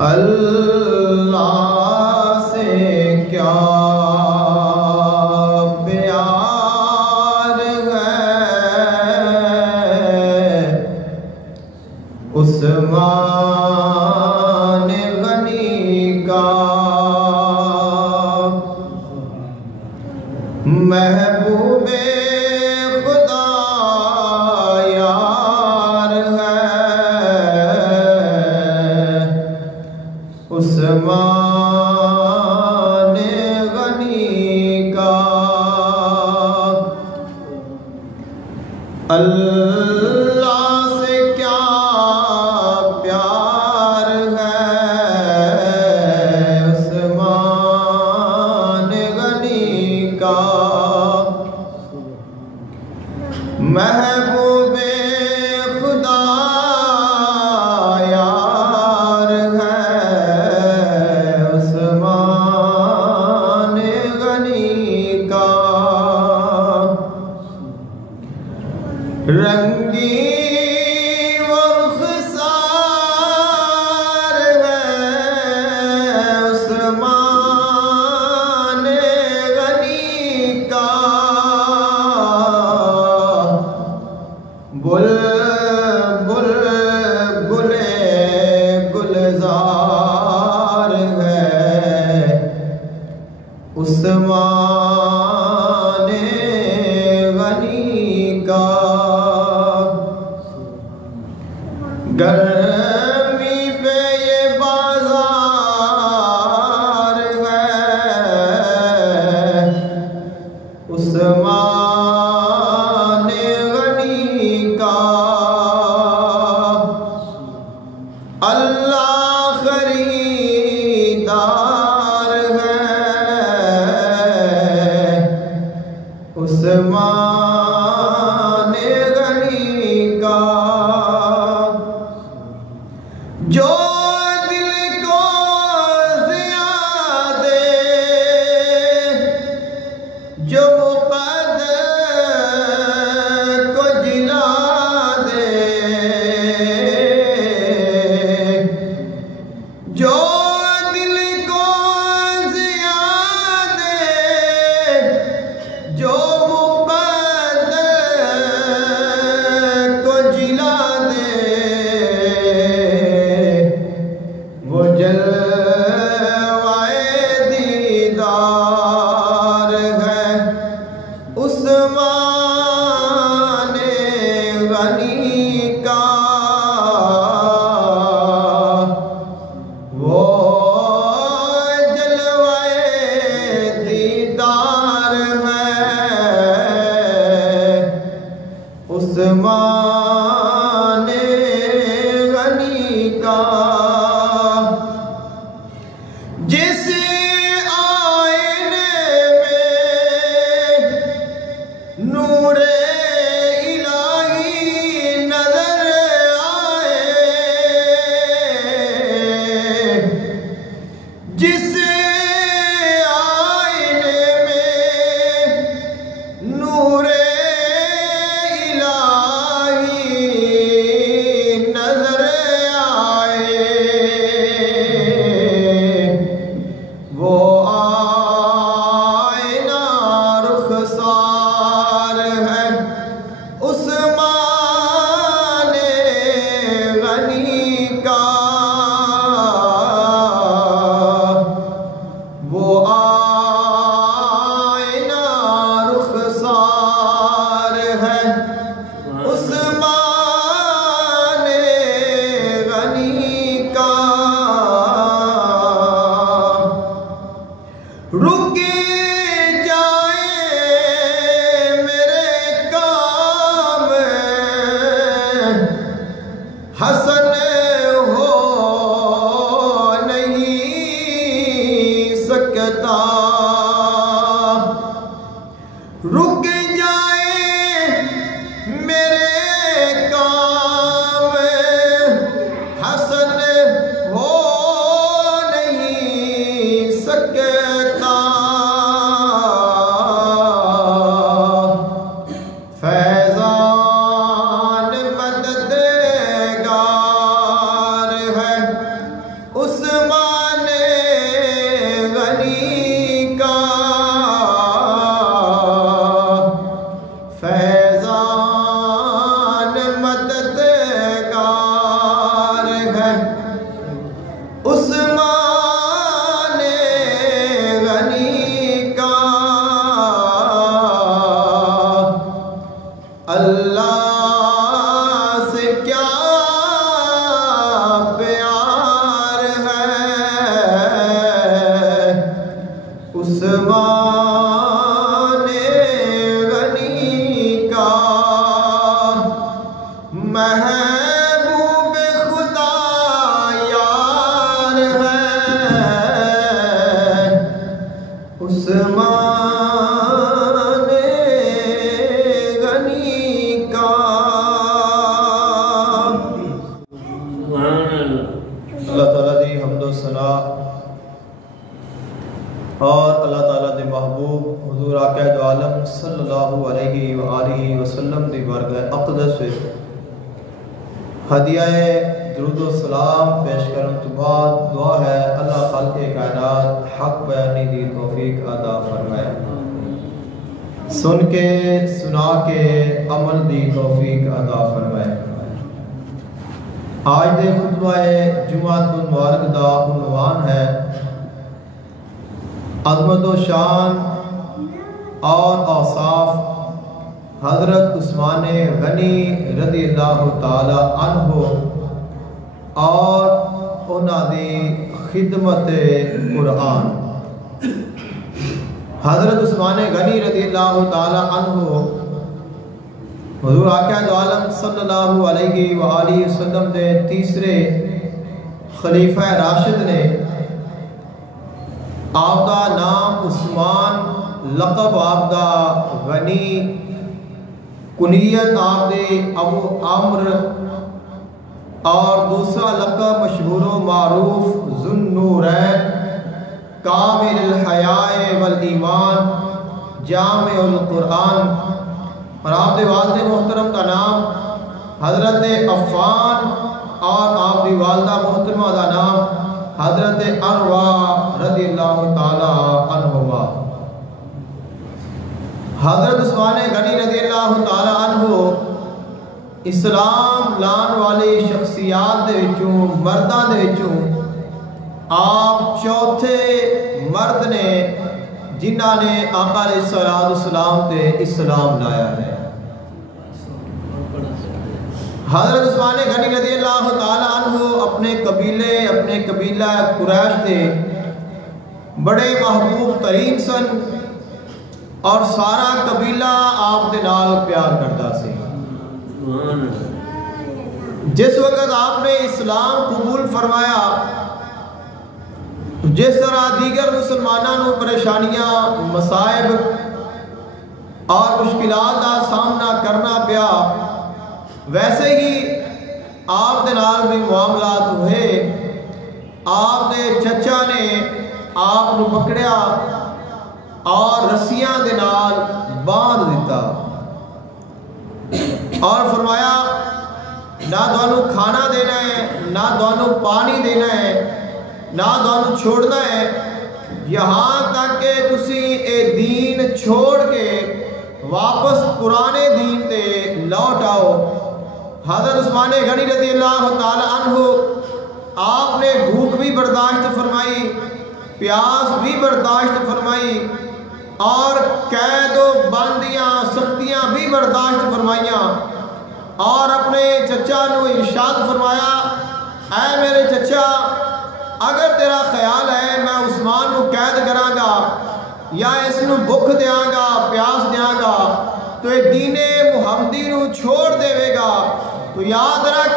اللہ سے کیا پیار ہے عثمان غنی کا، محبوب خدا یار ہے عثمان غنی کا، اللہ سے کیا پیار ہے عثمان غنی کا، محبوب خدا یار ہے عثمان غنی کا، رنگی ورخسار ہے عثمان غنی کا، بلبل گل گلزار ہے عثمان غنی کا، گرمی پہ یہ بازار ہے عثمان غنی کا، اللہ خریدار ہے عثمان غنی کا، جو دل کو ضیاء دے، جو مقدر کو جلا دے، جو دل کو ضیاء دے، جو مقدر کو جلا دے، وہ جلوائے دیدار ہے عثمان غنی کا، وہ جلوائے دیدار ہے عثمان غنی کا، جس آئینے میں نور الہی نظر آئے، جس آئینے میں نور الہی نظر آئے، عثمان غنی کا اللہ سے کیا پیار ہے، عثمان غنی کا محبوب خدا یار ہے، عثمان غنی کا۔ اللہ تعالیٰ دی حمد و ثنا اور اللہ تعالیٰ دے محبوب حضور آقا دو عالم صلی اللہ علیہ وآلہ وسلم دی بارگاہ اقدس سے ہدیہ درود و سلام پیش کرنے تو بعد دعا ہے اللہ خالق کائنات حق بیانی دی توفیق عطا فرمائے، سن کے سنا کے عمل دی توفیق عطا فرمائے۔ آج دے خطبہ جمعہ المبارک دا عنوان ہے عظمت و شان اور اوصاف حضرت عثمان غنی رضی اللہ تعالی عنہ اور انہاں دی خدمت قرآن۔ حضرت عثمان غنی رضی اللہ تعالی عنہ حضور آقا دو عالم صلی اللہ علیہ وآلہ وسلم دے تیسرے خلیفہ راشد نے، آپ دا نام عثمان، لقب آپ دا غنی، کنیت آپ دے ابو عمر، اور دوسرا لقب مشہور و معروف ذو النورین، کامل الحیاء والایمان، جامع القرآن، اور آپ دے والد محترم کا نام حضرت عفان، اور آپ دی والدہ محترمہ کا نام حضرت عروہ رضی اللہ تعالی عنہما۔ حضرت عثمان غنی رضی اللہ تعالی عنہ اسلام لان والی شخصیات دے وچوں، مرداں دے وچوں آپ چوتھے مرد نے جنہاں نے آقا علیہ السلام تے اسلام لایا ہے۔ حضرت عثمان غنی رضی اللہ تعالی عنہ اپنے قبیلہ قریش تھے، بڑے محبوب ترین سن، اور سارا قبیلہ آپ دے نال پیار کرتا سی۔ جس وقت آپ نے اسلام قبول فرمایا، جس طرح دیگر مسلمانوں پریشانیاں، مصائب اور مشکلات کا سامنا کرنا پیا، ویسے ہی آپ دے نال بھی معاملات ہوئے۔ آپ دے چچا نے آپ نو پکڑیا اور رسیاں دے نال باندھ دیتا، اور فرمایا نہ دوانو کھانا دینا ہے، نہ دوانو پانی دینا ہے، نہ دوانو چھوڑنا ہے، یہاں تک کہ تسی اے دین چھوڑ کے واپس پرانے دین تے لوٹ آؤ۔ حضرت عثمان غنی رضی اللہ تعالی عنہ آپ نے بھوک بھی برداشت فرمائی، پیاس بھی برداشت فرمائی، اور قید و بندیاں سختیاں بھی برداشت فرمائیاں، اور اپنے چچا نو ارشاد فرمایا، اے میرے چچا، اگر تیرا خیال ہے میں عثمان نو قید کراں گا یا اس نو بھوک دیاں گا، پیاس دیاں گا، تو یہ دین محمدی نو چھوڑ دے گا، تو یاد رکھ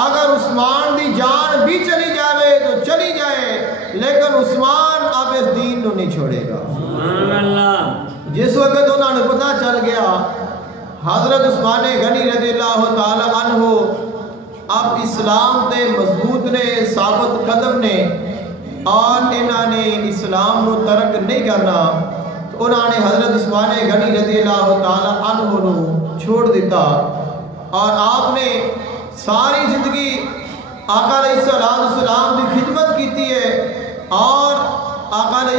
اگر عثمان دی جان بھی چلی جائے تو چلی جائے، لیکن عثمان اب اس دین نو نہیں چھوڑے گا۔ جس وقت انہوں نے پتہ چل گیا حضرت عثمان غنی رضی اللہ تعالی عنہ اب اسلام تے مضبوط نے، ثابت قدم نے، اور انہوں نے اسلام نو ترک نہیں کرنا، تو انہوں نے حضرت عثمان غنی رضی اللہ تعالی عنہ نو چھوڑ دیتا، اور آپ نے ساری زندگی آقا علیہ السلام کی خدمت کیتی ہے، اور آقا علیہ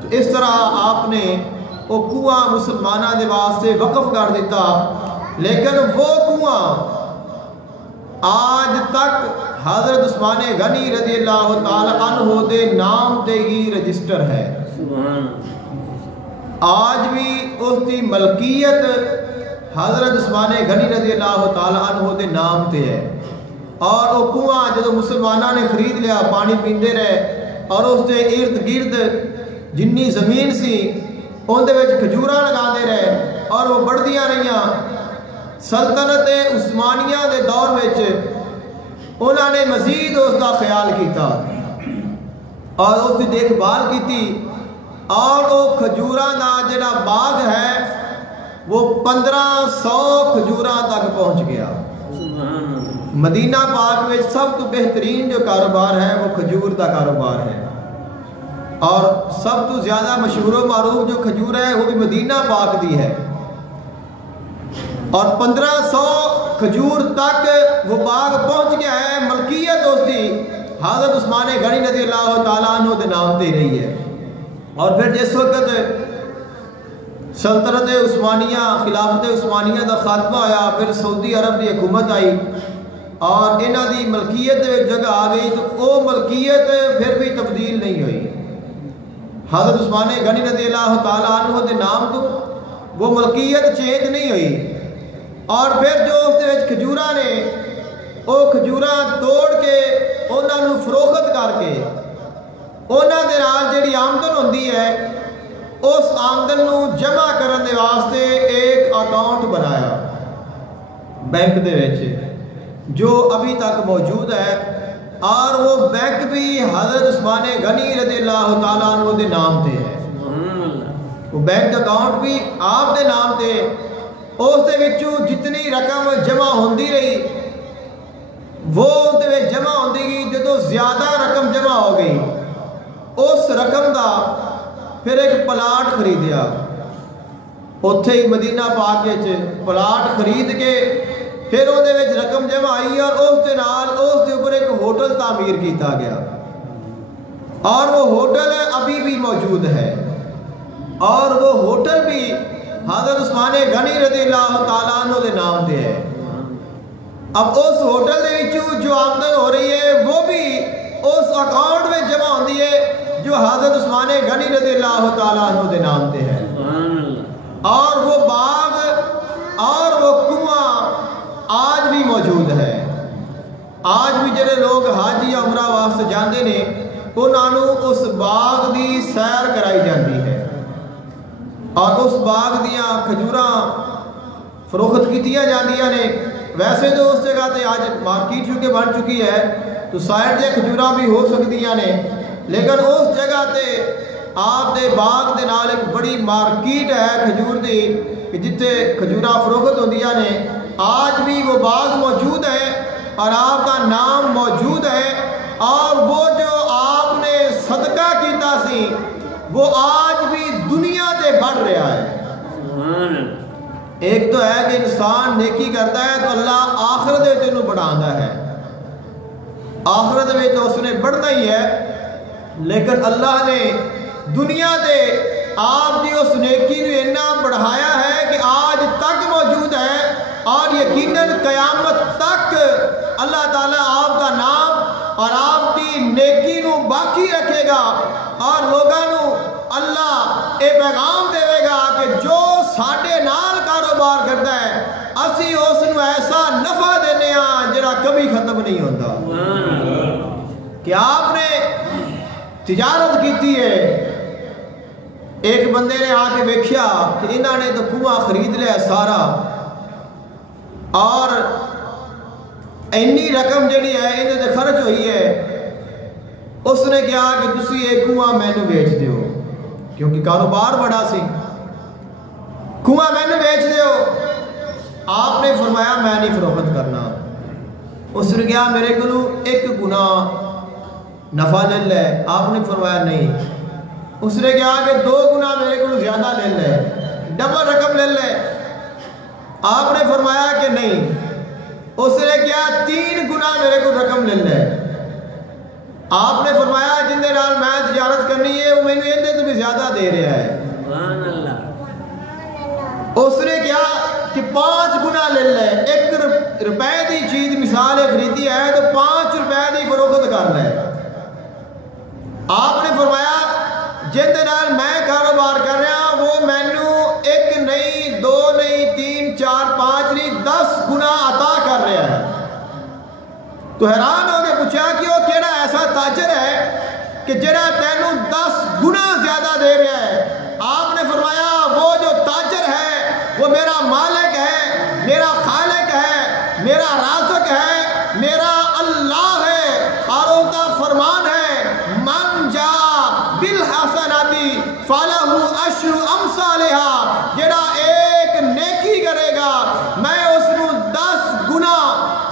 تو اس طرح آپ نے وہ کنواں مسلمانوں کے واسطے وقف کر دیتا، لیکن وہ کنواں آج تک حضرت عثمان غنی رضی اللہ تعالی عنہ دے نام تے ہی رجسٹر ہے۔ آج بھی اس کی ملکیت حضرت عثمان غنی رضی اللہ تعالی عنہ دے نام تے ہے، اور وہ کنواں جدو مسلمانوں نے خرید لیا پانی پیندے رہے، اور اس کے ارد گرد جنی زمین سی ان دے وچ کھجوراں لگاندے رہے، اور وہ بڑھدیاں رہیاں۔ سلطنت عثمانیہ دے دور وچ انہوں نے مزید اس کا خیال کیتا اور اس کی دیکھ بھال کی، اور وہ کھجوراں دا جڑا باغ ہے وہ 1500 کھجوراں تک پہنچ گیا۔ مدینہ پاک میں سب تو بہترین جو کاروبار ہے وہ کھجور کا کاروبار ہے، اور سب تو زیادہ مشہور و معروف جو کھجور ہے وہ بھی مدینہ پاک دی ہے، اور 1500 کھجور تک وہ باغ پہنچ گیا ہے۔ ملکیت اس کی حضرت عثمان غنی رضی اللہ تعالیٰ عنہ دے نام تے رہی ہے۔ اور پھر جس وقت سلطنت عثمانیہ خلافت عثمانیہ دا خاتمہ ہویا، پھر سعودی عرب کی حکومت آئی اور انہاں دی ملکیت جگہ آ گئی، تو وہ ملکیت پھر بھی تبدیل نہیں ہوئی۔ حضرت عثمان غنی رضی اللہ تعالیٰ عنہ دے نام تو وہ ملکیت چینج نہیں ہوئی، اور پھر جو اس دے وچ کھجوراں نے وہ کھجوراں توڑ کے انہاں نوں فروخت کر کے انہاں دے نال جڑی آمدن ہوندی ہے اس آمدن نوں جمع کرن دے واسطے ایک اکاؤنٹ بنایا بینک دے وچ، جو ابھی تک موجود ہے، اور وہ بینک بھی حضرت عثمان غنی رضی اللہ تعالیٰ عنہ دے نام تے ہے۔ وہ بینک اکاؤنٹ بھی آپ دے نام تے، اس دے وچوں جتنی رقم جمع ہوندی رہی وہ اس دے وچ جمع ہوندی گئی۔ جدو زیادہ رقم جمع ہو گئی اس رقم دا پھر ایک پلاٹ خریدیا، اتھے ہی مدینہ پاک وچ پلاٹ خرید کے پھر وہ رقم جمع آئی، اور اس دے نال اس دے اوپر ایک ہوٹل تعمیر کیتا گیا، اور وہ ہوٹل ابھی بھی موجود ہے، اور وہ ہوٹل بھی حضرت عثمان غنی رضی اللہ تعالیٰ عنہ دے نام دے ہے۔ اب اس ہوٹل دے وچوں جو آمدن ہو رہی ہے وہ بھی اس اکاؤنٹ میں جمع ہوندی ہے جو حضرت عثمان غنی رضی اللہ تعالیٰ عنہ دے نام دے ہے، اور وہ باغ اور وہ کنواں آج بھی موجود ہے۔ آج بھی جڑے لوگ حج یا عمرہ واسطے جاندے نے انہاں نوں اس باغ دی سیر کرائی جاندی ہے، اور اس باغ دیاں کھجوراں فروخت کیتیاں جاندیاں نے۔ ویسے تو اس جگہ تے آج مارکیٹ چونکہ بن چکی ہے تو سائڈ دے کھجوراں بھی ہو سکدیاں نے، لیکن اس جگہ تے آپ دے باغ دے نال ایک بڑی مارکیٹ ہے کھجور دی کہ جتے کھجوراں فروخت ہوندیاں نے۔ آج بھی وہ باغ موجود ہے اور آپ کا نام موجود ہے، اور وہ جو آپ نے صدقہ کیتا سی وہ آج بھی دنیا تے بڑھ رہا ہے۔ ایک تو ہے کہ انسان نیکی کرتا ہے تو اللہ آخرت وچ انہوں بڑھاندا ہے، آخرت میں تو اس نے بڑھنا ہی ہے، لیکن اللہ نے دنیا تے آپ کی اس نیکی نے اتنا بڑھایا ہے کہ آج تک موجود ہے، اور یقیناً قیامت تک اللہ تعالیٰ آپ کا نام اور آپ کی نیکی نو باقی رکھے گا، اور لوگاں نو اللہ اے پیغام دے گا کہ جو ساڈے نال کاروبار کرتا ہے اسی اس نو ایسا نفع دینے ہاں جڑا کبھی ختم نہیں ہوتا۔ کہ آپ نے تجارت کیتی ہے، ایک بندے نے آ کے دیکھیا کہ انہوں نے تو کنواں خرید لیا سارا، اور اینی رقم جڑی ہے انہیں تے خرچ ہوئی ہے، اس نے کہا کہ تسی ایک کنواں مینوں بیچ دیو، کیونکہ کاروبار بڑا سی، کنواں مینوں بیچ دیو۔ آپ نے فرمایا میں نہیں فروخت کرنا۔ اس نے کہا میرے کو ایک گنا نفع لے لے، آپ نے فرمایا نہیں۔ اس نے کہا کہ 2 گنا میرے کو زیادہ لے لے، ڈبل رقم لے لے، آپ نے فرمایا کہ نہیں۔ اس نے کہا 3 گنا میرے کو رقم لے لے، آپ نے فرمایا کرنی ہے وہ میں نے اندے تو بھی زیادہ دے رہا ہے. سبحان اللہ. اس نے کیا کہ 5 گنا لے لے. 1 روپے دی چیز مثال خریدی ہے تو 5 روپے دی فروخت کر لے. آپ نے فرمایا جن نال میں کاروبار کر رہا وہ مینو 1 نہیں 2 نہیں 3 4 5 نہیں 10 گنا عطا کر رہا ہے. تو حیران ہو کے پوچھا کہ وہ کیڑا ایسا تاجر ہے کہ جڑا تینوں 10 گنا زیادہ دے رہا ہے. آپ نے فرمایا وہ جو تاجر ہے وہ میرا مالک ہے, میرا خالق ہے, میرا رازق ہے, میرا اللہ ہے. اور اس کا فرمان ہے من جا بالحسناتی فلہ عشر امثالہا. جڑا ایک نیکی کرے گا میں اس کو 10 گنا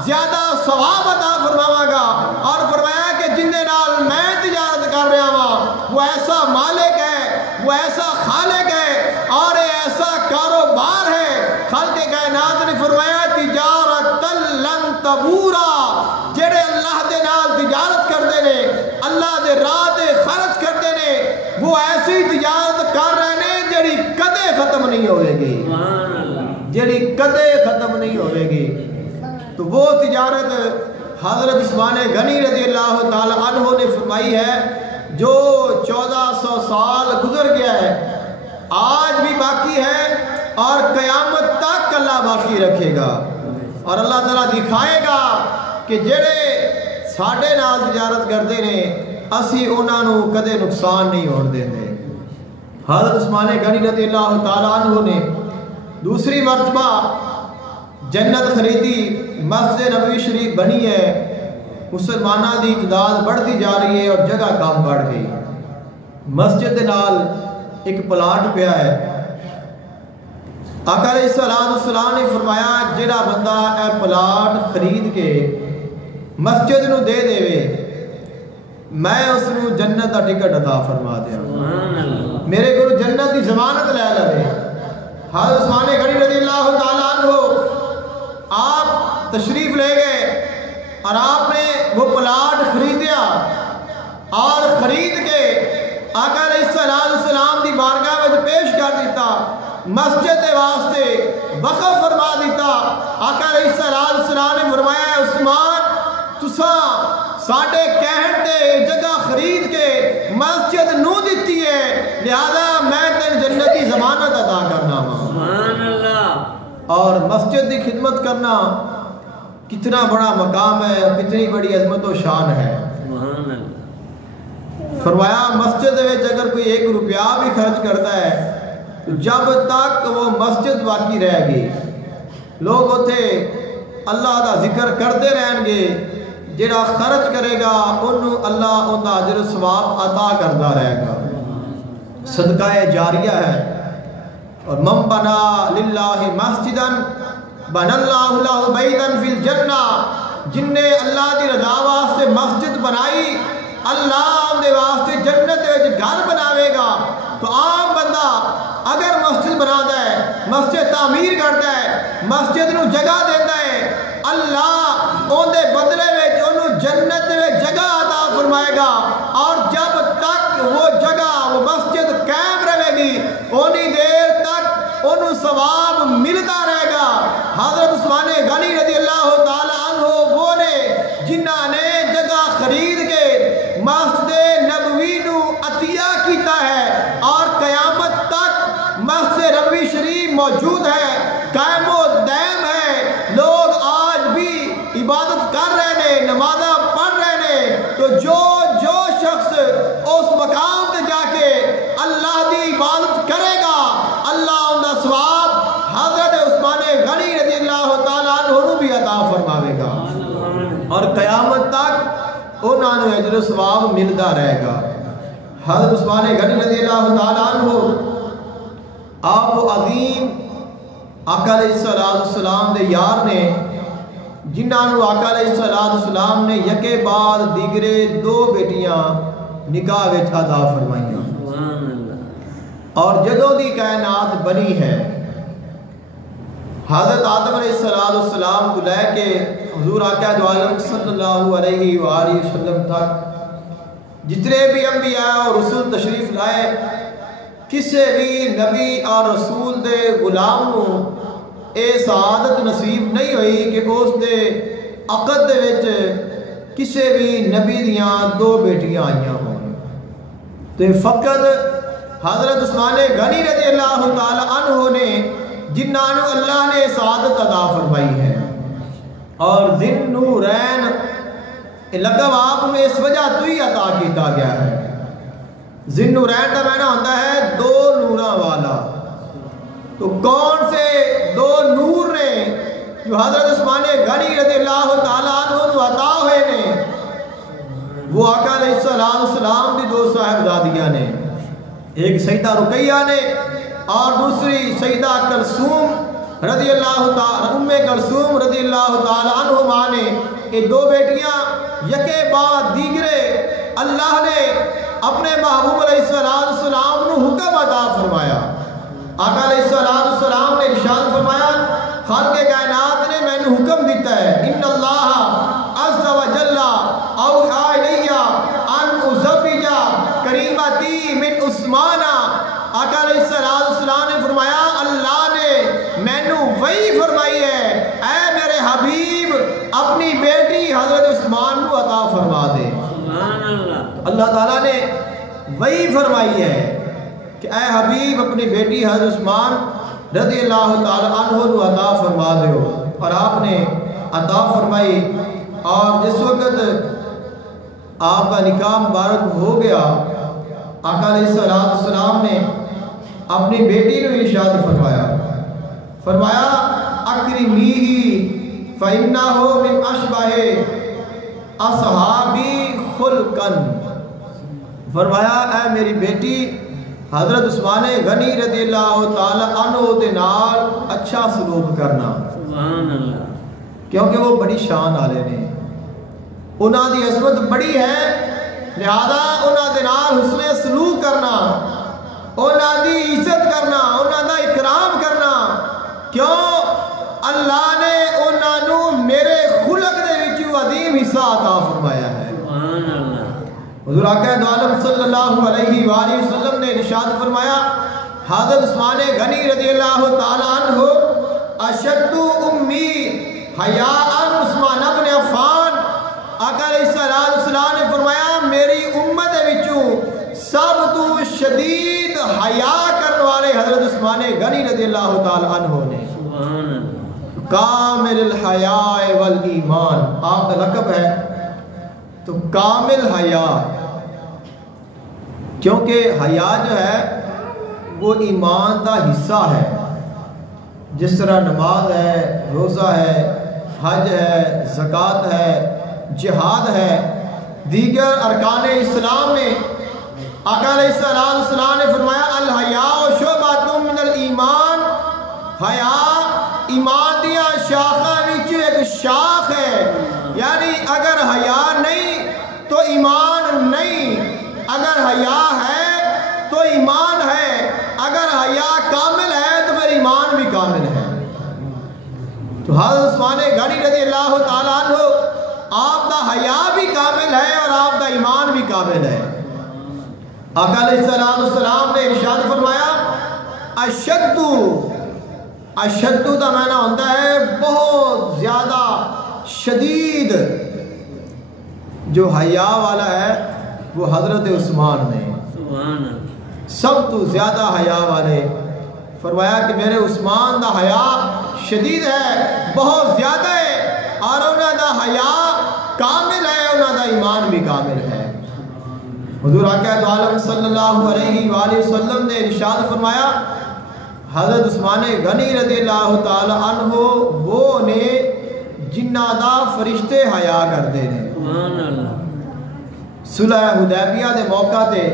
زیادہ ثواب عطا فرماواں گا. اور فرمایا کہ جن دے نال میں تجارت کر رہا ہوں وہ ایسا مالک ہے, وہ ایسا خالق ہے اور ایسا کاروبار ہے. خالق کائنات نے فرمایا تجارت لن تبورا. جڑے اللہ دے نال تجارت کرتے نے, اللہ دے راہ تے خرچ کرتے نے, وہ ایسی تجارت کر رہے نے جڑی کدے ختم نہیں ہوئے گی, جڑی کدے ختم نہیں ہوئے گی. تو وہ تجارت حضرت عثمان غنی رضی اللہ تعالی عنہ نے فرمائی ہے جو 1400 سال گزر گیا ہے, آج بھی باقی ہے اور قیامت تک اللہ باقی رکھے گا. اور اللہ تعالیٰ دکھائے گا کہ جڑے ساڈے نال تجارت کرتے نے اسی انہاں نو کدے نقصان نہیں ہون دیندے. حضرت عثمان غنی رضی اللہ تعالی عنہ نے دوسری مرتبہ جنت خریدی, مسجد نبوی شریف بنی ہے, مسلمانہ دی تعداد بڑھتی جا رہی ہے اور جگہ کم بڑھ گئی. مسجد دے نال ایک پلاٹ پیا ہے. آقا علیہ السلام نے فرمایا جڑا بندہ اے پلاٹ خرید کے مسجد نو دے دے میں اس نو جنت دا ٹکٹ عطا فرما دیا. میرے کو جنت دی ضمانت لے لے. حضرت عثمان غنی رضی اللہ تعالی عنہ آپ تشریف لے گئے اور آپ نے وہ پلاٹ خریدیا اور خرید کے آقا علیہ السلام دی بارگاہ میں پیش کر دیتا, مسجد کے واسطے وقف فرما دیتا. آقا علیہ السلام نے فرمایا عثمان تساں ساڈے کہن تے جگہ خرید کے مسجد نو دیتی ہے, لہذا میں تین جنت کی ضمانت عطا کرنا وا. سبحان اللہ. اور مسجد کی خدمت کرنا کتنا بڑا مقام ہے, کتنی بڑی عظمت و شان ہے. سبحان اللہ. فرمایا مسجد میں اگر کوئی 1 روپیہ بھی خرچ کرتا ہے تو جب تک وہ مسجد باقی رہے گی لوگ اتنے اللہ دا ذکر کرتے رہیں گے. جڑا خرچ کرے گا انہوں اللہ ان دا اجر و ثواب عطا کرتا رہے گا. صدقہ جاریہ ہے. اور من بنا للہ مسجدا بن اللہ لہ بیتا فی الجنہ. جن نے اللہ دی رضا واسطے مسجد بنائی اللہ ان دے واسطے جنت وچ گھر بناوے گا. تو عام بندہ اگر مسجد بناتا ہے, مسجد تعمیر کرتا ہے, مسجد نو جگہ دیتا ہے, اللہ ان دے بدلے وچ انہوں جنت وچ جگہ عطا فرمائے گا. اور جب تک وہ جگہ وہ مسجد قائم رہے گی اونی دیر تک انہوں ثواب ملتا رہے گا. حضرت عثمان غنی رضی اللہ تعالی عنہ وہ نے جنہاں نے جگہ خرید کے مسجد نبوی نو عطیہ کیتا ہے اور قیامت تک مسجد نبوی شریف موجود ہے, قائم و دائم ہے. لوگ آج بھی عبادت کر رہے ہیں, نمازاں پڑھ رہے ہیں. تو جو شخص اس مقام تے جا کے اللہ دی عبادت کرے گا اللہ ان دا ثواب حضرت عثمان غنی رضی اللہ تعالی عنہ بھی عطا فرماوے گا اور قیامت تک انہاں نوں اجر و ثواب ملتا رہے گا. حضرت عثمان غنی رضی اللہ تعالی عنہ آپ عظیم آقا علیہ السلام دے یار نے جنہاں نوں آقا علیہ السلام نے یکے بعد دیگرے 2 بیٹیاں نکاح وچ عطا فرمائیاں. اور جدوں دی کائنات بنی ہے حضرت آدم علیہ السلام کو لے کے حضور آقا دو عالم صلی اللہ علیہ وآلہ وسلم تک جتنے بھی انبیاء اور رسول تشریف لائے کسی بھی نبی اور رسول دے غلام نو اے سعادت نصیب نہیں ہوئی کہ اس دے عقد دے وچ کسی بھی نبی دیاں دو بیٹیاں آئیاں ہوں. تو فقط حضرت عثمان غنی رضی اللہ تعالی عنہ نے جنہاں نو اللہ نے سعادت عطا فرمائی ہے. اور ذن نورین لقب آپ میں اس وجہ تو ہی عطا کیتا گیا ہے. ذن نورین کا معنی ہوتا ہے دو نوراں والا. تو کون سے دو نور نے جو حضرت عثمان غنی رضی اللہ تعالیٰ عنہ نو عطا ہوئے نے؟ وہ آقا علیہ السلام دی دو صاحبزادیاں نے، ایک سیدہ رقیہ نے اور دوسری سیدہ کلثوم رضی اللہ تعالی کلثوم رضی اللہ تعالی عنہما نے. یہ دو بیٹیاں یکے بعد دیگرے اللہ نے اپنے محبوب علیہ السلام نو حکم عطا فرمایا. آقا علیہ السلام نے ارشاد فرمایا خالق کائنات نے میں نے حکم دیتا ہے ان اللہ عز و جل اوحی الی ان ازوج کریمتی من عثمان. آقا علیہ السلام نے فرمایا اللہ نے مینو وہی فرمائی ہے اے میرے حبیب اپنی بیٹی حضرت عثمان کو عطا فرما دے. سبحان اللہ. اللہ تعالیٰ نے وہی فرمائی ہے کہ اے حبیب اپنی بیٹی حضرت عثمان رضی اللہ تعالی عنہ کو عطا فرما دیو. اور آپ نے عطا فرمائی. اور جس وقت آپ کا نکاح مبارک ہو گیا آقا علیہ السلام نے اپنی بیٹی نے ارشاد فرمایا اکرمیہ فإنہ من اشبہ اصحابی خلقا. فرمایا اے میری بیٹی حضرت عثمان غنی رضی اللہ تعالی عنہ دے نال اچھا سلوک کرنا. سبحان اللہ. کیونکہ وہ بڑی شان والے نے، انہاں دی عظمت بڑی ہے، لہذا انہاں دے نال حسن سلوک کرنا، انہاں دی عزت کرنا، انہاں دا اکرام کرنا. کیوں؟ اللہ نے انہاں نو میرے خلق دے وچ عظیم حصہ عطا فرمایا ہے. سبحان اللہ. حضور آقا دو عالم صلی اللہ علیہ وآلہ وسلم نے ارشاد فرمایا حضرت عثمان غنی رضی اللہ تعالی عنہ اشد امی حیاء عثمان بن عفان. آقا علیہ السلام نے فرمایا میری امت وچوں سب تو شدید حیا کرنے والے حضرت عثمان غنی رضی اللہ تعالی عنہ نے. سبحان اللہ. کامل الحیاء والایمان آپ کا لقب ہے. تو کامل حیا، کیونکہ حیا جو ہے وہ ایمان کا حصہ ہے. جس طرح نماز ہے، روزہ ہے، حج ہے، زکوٰۃ ہے، جہاد ہے، دیگر ارکان اسلام میں آقا علیہ السلام نے فرمایا الحیاء شعبۃ من الایمان. حیا ایمان دیا شاخاں وچ ایک شاخ ہے. یعنی اگر حیا نہیں تو ایمان نہیں، اگر حیا ہے تو ایمان ہے، اگر حیا کامل ہے تو پھر ایمان بھی کامل ہے. تو حضرت عثمان غنی رضی اللہ تعالیٰ عنہ آپ کا حیا بھی کامل ہے اور آپ کا ایمان بھی کامل ہے. آقا علیہ السلام نے ارشاد فرمایا اشد کا معنی ہوتا ہے بہت زیادہ شدید. جو حیا والا ہے وہ حضرت عثمان نے سبحان اللہ. سب تو زیادہ حیا والے. فرمایا کہ میرے عثمان دا حیا شدید ہے، بہت زیادہ ہے، اور انہوں دا حیا کامل ہے، انہوں دا ایمان بھی کامل ہے. حضور آقا دو عالم صلی اللہ علیہ وآلہ وسلم نے ارشاد فرمایا حضرت عثمان غنی رضی اللہ تعالی عنہ وہ نے جنہ دا فرشتے حیا کرتے ہیں. سبحان اللہ. صلح حدیبیہ دے موقع تے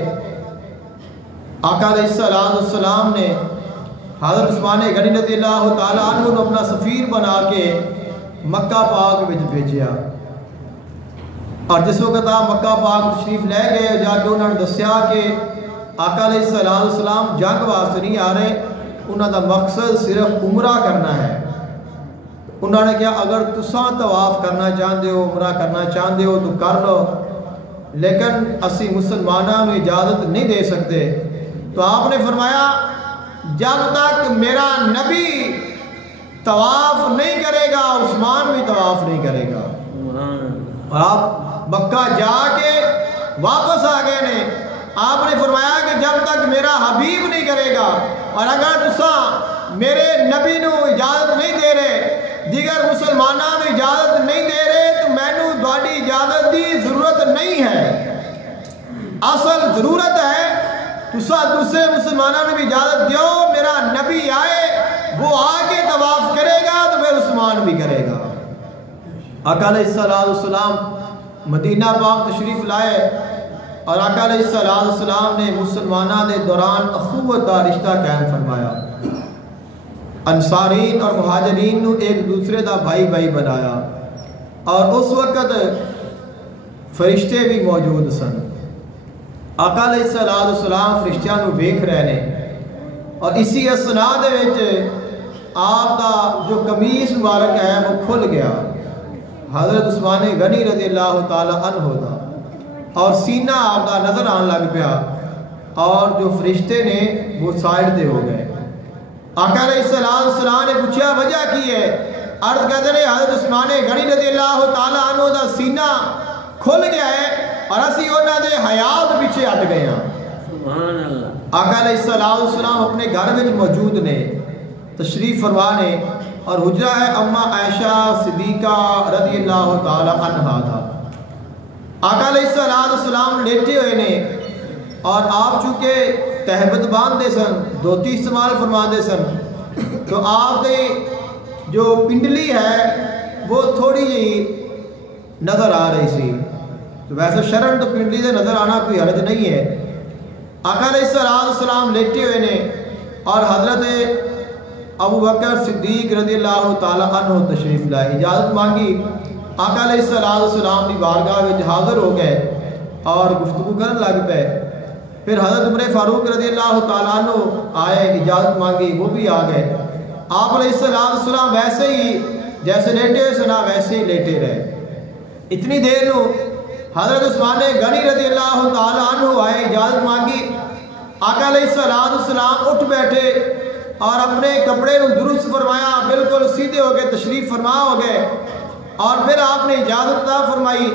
آقا علیہ السلام نے حضرت عثمان غنی رضی اللہ تعالی عنہ کو اپنا سفیر بنا کے مکہ پاک میں بھیجیا. اور جس وقت آپ مکہ پاک تشریف لے گئے جا کے انہوں نے دسیا کہ آقا علیہ السلام جنگ واسطے نہیں آ رہے، انہوں کا مقصد صرف عمرہ کرنا ہے. انہوں نے کہا اگر تساں طواف کرنا چاہتے ہو، عمرہ کرنا چاہتے ہو تو کر لو، لیکن اسی مسلمانوں کو اجازت نہیں دے سکتے. تو آپ نے فرمایا جب تک میرا نبی طواف نہیں کرے گا عثمان بھی طواف نہیں کرے گا. اور آپ مکہ جا کے واپس آ گئے نے. آپ نے فرمایا کہ جب تک میرا حبیب نہیں کرے گا اور اگر تساں میرے نبی نو اجازت نہیں دے رہے دیگر مسلمانوں کو اجازت نہیں دے رہے تو مینوں تہاڈی اجازت دی ضرورت نہیں ہے. اصل ضرورت ہے تساں دوسرے مسلمانوں نے بھی اجازت دیو. میرا نبی آئے وہ آ کے طواف کرے گا تو پھر عثمان بھی کرے گا. آقا علیہ السلام مدینہ پاک تشریف لائے اور آقا علیہ السلام نے مسلمانوں کے دوران اخوت کا رشتہ قائم فرمایا. انصارین اور مہاجرین نو ایک دوسرے دا بھائی بھائی بنایا اور اس وقت فرشتے بھی موجود سن. آقا علیہ السلام فرشتیاں نو ویکھ رہے نے اور اسی اسنا دے وچ آپ دا جو قمیص مبارک ہے وہ کھل گیا. حضرت عثمان غنی رضی اللہ تعالی عنہ دا اور سینہ آپ دا نظر آن لگ پیا اور جو فرشتے نے وہ سائڈ دے ہو گئے. آقا علیہ السلام نے پوچھا وجہ کی ہے. عرض کہتے ہیں حضرت عثمان غنی رضی اللہ تعالی عنہ دا سینہ کھل گیا ہے اور اسی انہاں دے حیات پیچھے ہٹ گئے ہیں. سبحان اللہ. آقا علیہ السلام اپنے گھر میں موجود نے تشریف فرما نے اور حجرہ ہے اما عائشہ صدیقہ رضی اللہ تعالی عنہا تھا. آقا علیہ السلام لیٹے ہوئے نے اور آپ چونکہ تہبت باندھتے سن دھوتی استعمال فرماتے سن تو آپ دے جو پنڈلی ہے وہ تھوڑی جی نظر آ رہی سی. تو ویسے شرن تو پنڈلی سے نظر آنا کوئی حرج نہیں ہے. آقا علیہ السلام لیٹے ہوئے نے اور حضرت ابو بکر صدیق رضی اللہ تعالی عنہ تشریف لائے. اجازت مانگی آقا علیہ السلام کی بارگاہ میں حاضر ہو گئے اور گفتگو کرنے لگ پے. پھر حضرت عمر فاروق رضی اللہ تعالیٰ عنہ آئے, اجازت مانگی, وہ بھی آ گئے. آپ علیہ السلام ویسے ہی جیسے لیٹے سنا ویسے ہی لیٹے رہے. اتنی دیر نو حضرت عثمان غنی رضی اللہ تعالیٰ عنہ آئے, اجازت مانگی. آقا علیہ السلام اٹھ بیٹھے اور اپنے کپڑے نو درست فرمایا, بالکل سیدھے ہو کے تشریف فرما ہو گئے اور پھر آپ نے اجازت عطا فرمائی,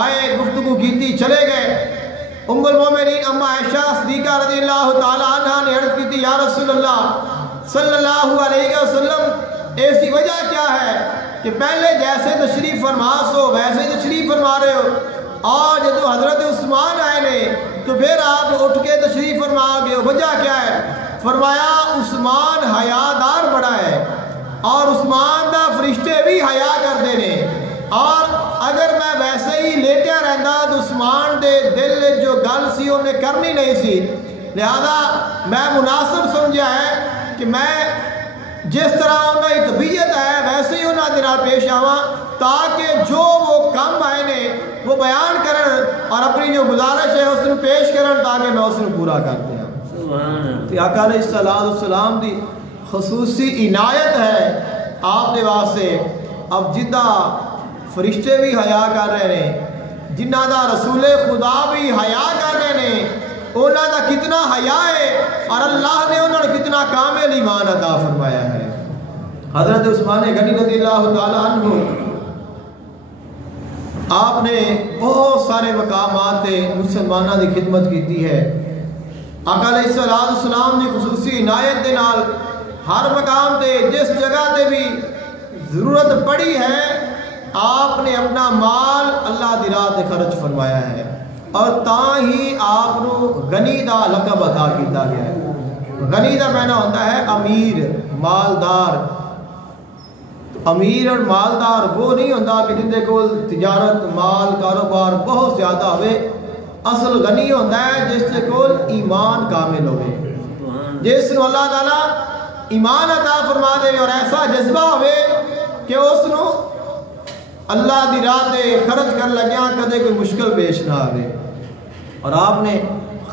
آئے, گفتگو کیتی, چلے گئے. ام المومنین اما عائشہ صدیقہ رضی اللہ تعالی عنہ نے عرض کی تھی یا رسول اللہ صلی اللہ علیہ وسلم ایسی وجہ کیا ہے کہ پہلے جیسے تشریف فرما سو ویسے تشریف فرما رہے ہو اور جب حضرت عثمان آئے نے تو پھر آپ اٹھ کے تشریف فرما گئے ہو, وجہ کیا ہے؟ فرمایا عثمان حیادار بڑا ہے اور عثمان دا فرشتے بھی حیا کرتے نے اور اگر میں ویسے ہی لیٹیا رہتا تو عثمان دے دل جو گل سی انہیں کرنی نہیں سی, لہذا میں مناسب سمجھا ہے کہ میں جس طرح انہوں کی طبیعت ہے ویسے ہی انہوں دے نال پیش آواں تاکہ جو وہ کم آئے نے وہ بیان کرن اور اپنی جو گزارش ہے اس کو پیش کرن تاکہ میں اس کو پورا کر دیا. تو آقا علیہ السلام دی خصوصی عنایت ہے آپ دے واسطے. اب جدہ فرشتے بھی حیا کر رہے ہیں, جنہ دا رسول خدا بھی حیا کر رہے ہیں, انہوں دا کتنا حیا ہے اور اللہ نے انہوں نے کتنا کامل ایمان عطا فرمایا ہے. حضرت عثمان غنی رضی اللہ تعالی عنہ آپ نے بہت سارے مقامات مسلمانوں کی خدمت کی ہے. آقا علیہ السلام نے خصوصی عنایت دے نال ہر مقام تے جس جگہ تے بھی ضرورت پڑی ہے آپ نے اپنا مال اللہ دی راہ تے خرچ فرمایا ہے اور تاں ہی آپ نو غنی دا لقب عطا کیتا گیا ہے. غنی دا معنی ہوتا ہے امیر, مالدار. امیر اور مالدار وہ نہیں ہوتا کہ جن دے کول تجارت مال کاروبار بہت زیادہ ہوئے. اصل غنی ہوتا ہے جس دے کول ایمان کامل ہوئے, جس نو اللہ تعالیٰ ایمان عطا فرما دے اور ایسا جذبہ ہوئے کہ اس نو اللہ دی راہ تے خرچ کر لگیا کدے کوئی مشکل پیش نہ آئے. اور آپ نے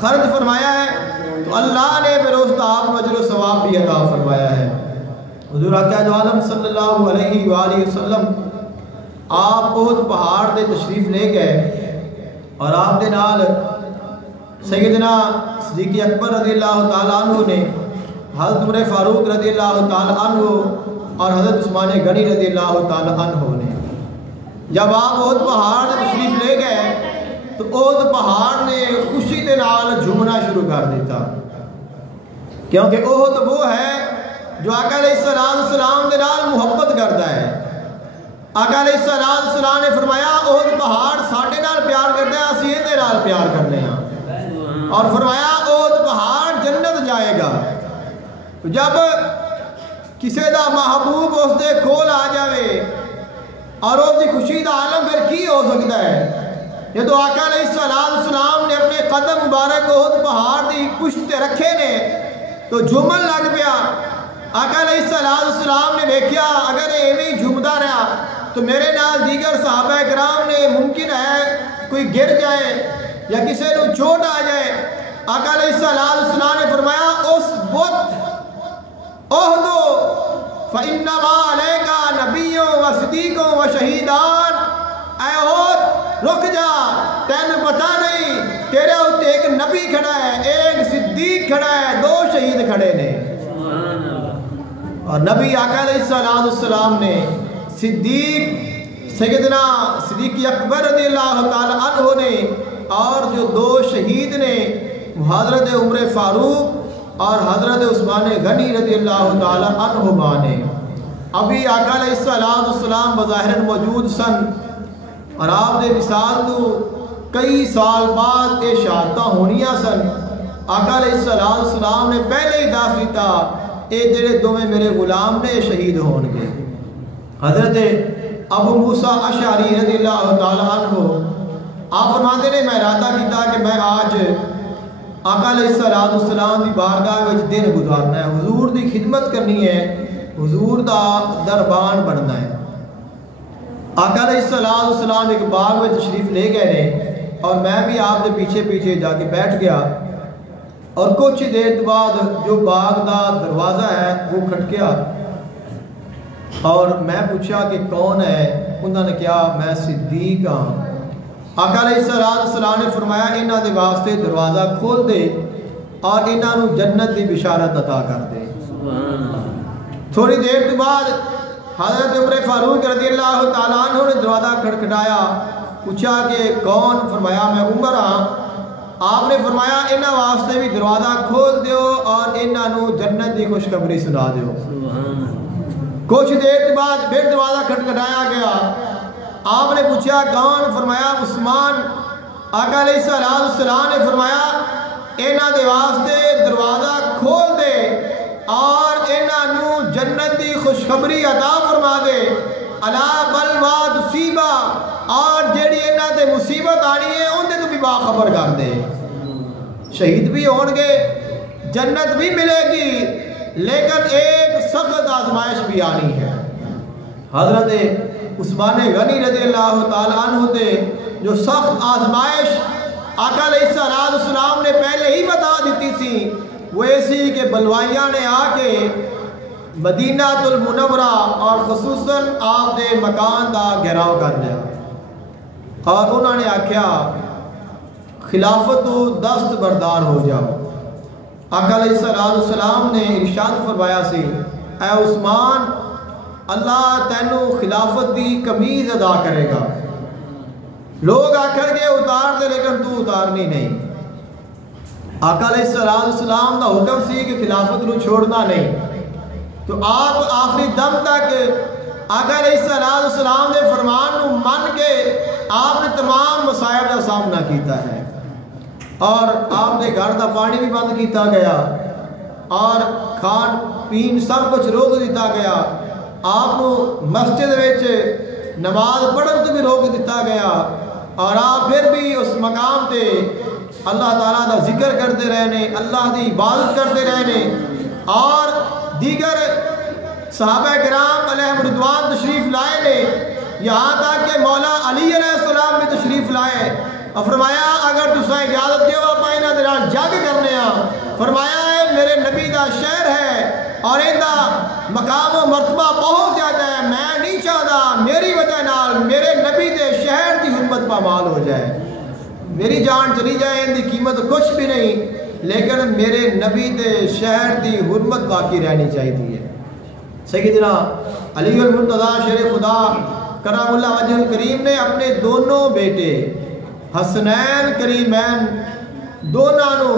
خرچ فرمایا ہے تو اللہ نے پھر اس کا آپ کو اجر و ثواب بھی عطا فرمایا ہے. حضور آقا جو عالم صلی اللہ علیہ وآلہ وسلم آپ بہت پہاڑ دے تشریف لے گئے اور آپ کے نال سیدنا صدیق اکبر رضی اللہ تعالیٰ عنہ نے، حضرت عمر فاروق رضی اللہ تعالیٰ عنہ اور حضرت عثمان غنی رضی اللہ تعالیٰ عنہ نے جب آپ احد پہاڑ تشریف لے گئے تو احد پہاڑ نے خوشی کے نال جھومنا شروع کر دیتا، کیونکہ احد وہ ہے جو آقا علیہ السلام کے نال محبت کرتا ہے۔ آقا علیہ السلام نے فرمایا احد پہاڑ ساڈے نال پیار کرتا ہے، اسی اندے نال پیار کرنے ہیں، اور فرمایا احد پہاڑ جنت جائے گا۔ جب کسی دا محبوب اس دے کول آ جاوے اور اس دی خوشی دا عالم پھر کی ہو سکتا ہے؟ جدو آقا علیہ السلام نے اپنے قدم مبارک احد پہاڑ دی پشت رکھے نے تو جھومن لگ پیا۔ آقا علیہ السلام نے دیکھیا اگر ایویں جھومدا رہا تو میرے نال دیگر صحابہ کرام نے ممکن ہے کوئی گر جائے یا کسی کو چوٹ آ جائے۔ آقا علیہ السلام نے فرمایا اس بت احدو فَإِنَّمَا عَلَيْكَ نَبِيٌّ وَصِدِّيقٌ وَشَهِيدَانِ، اے احد رک جا، تینوں پتہ نہیں تیرے اوتے ایک نبی کھڑا ہے، ایک صدیق کھڑا ہے، 2 شہید کھڑے نے۔ اور نبی آقا علیہ السلام نے صدیق سیدنا صدیق اکبر رضی اللہ تعالیٰ عنہ نے اور جو 2 شہید نے حضرت عمر فاروق اور حضرت عثمان غنی رضی اللہ تعالیٰ عنہما نے، ابھی آقا علیہ السلام بظاہر موجود سن اور آپ دے وصال تو کئی سال بعد یہ شہادتاں ہونیاں سن۔ آقا علیہ السلام نے پہلے ہی دس دیتا اے جڑے دوویں میرے غلام نے شہید ہون گے۔ حضرت ابو موسیٰ اشعری رضی اللہ تعالیٰ عنہ آپ فرماتے نے میں ارادہ کیتا کہ میں آج آقا علیہ السلام دی بارگاہ وچ دن گزارنا ہے، حضور دی خدمت کرنی ہے، حضور دا دربان بننا ہے۔ آقا علیہ السلام ایک باغ میں تشریف لے گئے نے اور میں بھی آپ کے پیچھے پیچھے جا کے بیٹھ گیا، اور کچھ دیر بعد جو باغ دا دروازہ ہے وہ کھٹکیا اور میں پوچھا کہ کون ہے؟ انہوں نے کہا میں صدیق ہاں۔ آقا علیہ السلام نے فرمایا انہاں دے واسطے دروازہ کھول دے اور انہاں نو جنت دی بشارت عطا کر دے۔ تھوڑی دیر بعد حضرت عمر فاروق رضی اللہ تعالیٰ عنہ نے دروازہ کھٹکھٹایا، پوچھا کہ کون؟ فرمایا میں عمر ہاں۔ آپ نے فرمایا انہاں واسطے بھی دروازہ کھول دیو اور انہاں نو جنت دی خوشخبری سنا دیو۔ کچھ دیر بعد پھر دروازہ کھٹکھٹایا گیا، آپ نے پوچھا کون؟ فرمایا عثمان۔ آقا علیہ السلام نے فرمایا انہاں دے واسطے دروازہ کھول دے اور انہاں نو جنت دی خوشخبری عطا فرما دے، الا بلوا تصیبا، اور جیڑی انہاں تے مصیبت آنی ہے ان دے تو بھی باخبر کر دے۔ شہید بھی ہون گے، جنت بھی ملے گی، لیکن ایک سخت آزمائش بھی آنی ہے۔ حضرت عثمان غنی رضی اللہ تعالیٰ عنہ دے جو سخت آزمائش آقا علیہ السلام نے پہلے ہی بتا دیتی تھی، وہ ایسی کہ بلوائیاں نے آ کے مدینہ المنورہ اور خصوصاً آپ دے مکان دا گھیراؤ کر لیا، اور انہوں نے آکھیا خلافت دست بردار ہو جاؤ۔ آقا علیہ السلام نے ارشاد فرمایا سی اے عثمان اللہ تینوں خلافت دی قمیض ادا کرے گا، لوگ آکھر کے اتار دے لیکن تو اتارنی نہیں۔ آقا علیہ السلام دا حکم سی کہ خلافت نو چھوڑنا نہیں، تو آپ آخری دم تک آقا علیہ السلام دے فرمان نو من کے آپ نے تمام مصائب کا سامنا کیتا ہے، اور آپ نے گھر دا پانی بھی بند کیتا گیا اور کھان پین سب کچھ روک دیتا گیا، آپ کو مسجد وچ نماز پڑھن تو بھی روک دیتا گیا، اور آپ پھر بھی اس مقام تے اللہ تعالیٰ دا ذکر کرتے رہنے، اللہ دی عبادت کرتے رہنے، اور دیگر صحابہ کرام علیہ رضوان تشریف لائے نے، یہاں تک کہ مولا علی علیہ السلام بھی تشریف لائے اور فرمایا اگر تساں اجازت دیو آپ انہاں دے نال جنگ کرنے ہاں۔ فرمایا ہے میرے نبی دا شہر ہے اور اندا مقام و مرتبہ بہت زیادہ ہے، میں نہیں چاہتا میری وجہ نال میرے نبی دے شہر دی حرمت پامال ہو جائے۔ میری جان چلی جائے ان کی قیمت کچھ بھی نہیں، لیکن میرے نبی دے شہر دی حرمت باقی رہنی چاہیے۔ سیدنا علی المرتضیٰ شیر خدا کرم اللہ وجہ الکریم نے اپنے دونوں بیٹے حسنین کریمین دونوں نو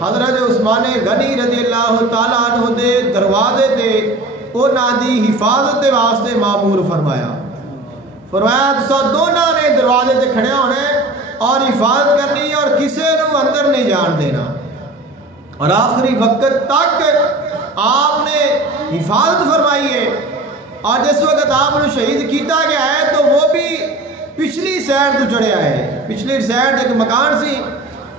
حضرت عثمان غنی رضی اللہ تعالیٰ عنہ دے دروازے تے انہاں دی حفاظت دے واسطے معمور فرمایا تسا دونوں نے دروازے تے کھڑے ہونے اور حفاظت کرنی اور کسے نو اندر نہیں جان دینا، اور آخری وقت تک آپ نے حفاظت فرمائی ہے۔ اور جس وقت آپ نے شہید کیتا گیا ہے تو وہ بھی پچھلی سائڈ تو چڑھیا ہے، پچھلی سائڈ ایک مکان سی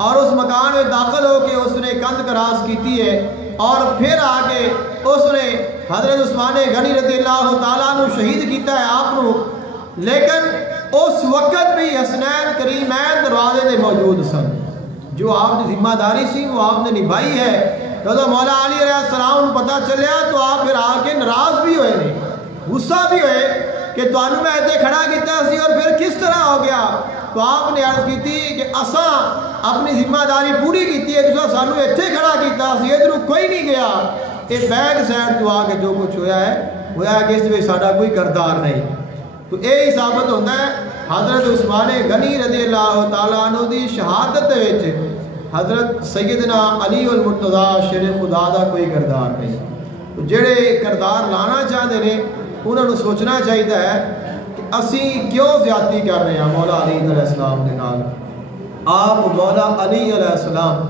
اور اس مکان میں داخل ہو کے اس نے کند کراس کیتی ہے، اور پھر آ کے اس نے حضرت عثمان غنی رضی اللہ تعالیٰ عنہ شہید کیتا ہے آپ کو، لیکن اس وقت بھی حسنین کریمین دروازے میں موجود سن۔ جو آپ کی ذمہ داری سی وہ آپ نے نبھائی ہے۔ جب مولا علی علیہ السلام پتہ چلیا تو آپ پھر آ کے ناراض بھی ہوئے نہیں، غصہ بھی ہوئے کہ تانوں میں ایسے کھڑا کیتا سی اور پھر کس طرح ہو گیا۔ تو آپ نے عرض کی تھی کہ اساں اپنی ذمہ داری پوری کیتی ہے، تساں سانوں ایتھے کھڑا کیتا سی، ادھر کوئی نہیں گیا، یہ بیک سائڈ تو آ کے جو کچھ ہویا ہے کہ اس میں ساڈا کوئی کردار نہیں۔ تو یہ ثابت ہوتا ہے حضرت عثمان غنی رضی اللہ تعالیٰ عنہ دی شہادت وچ حضرت سیدنا علی المرتضیٰ شیر خدا دا کوئی کردار نہیں۔ تو جڑے کردار لانا چاہتے ہیں انہوں نے سوچنا چاہیے ہے کہ اسی کیوں زیادتی کر رہے ہیں مولا علی علیہ السلام کے نال۔ آپ مولا علی علیہ السلام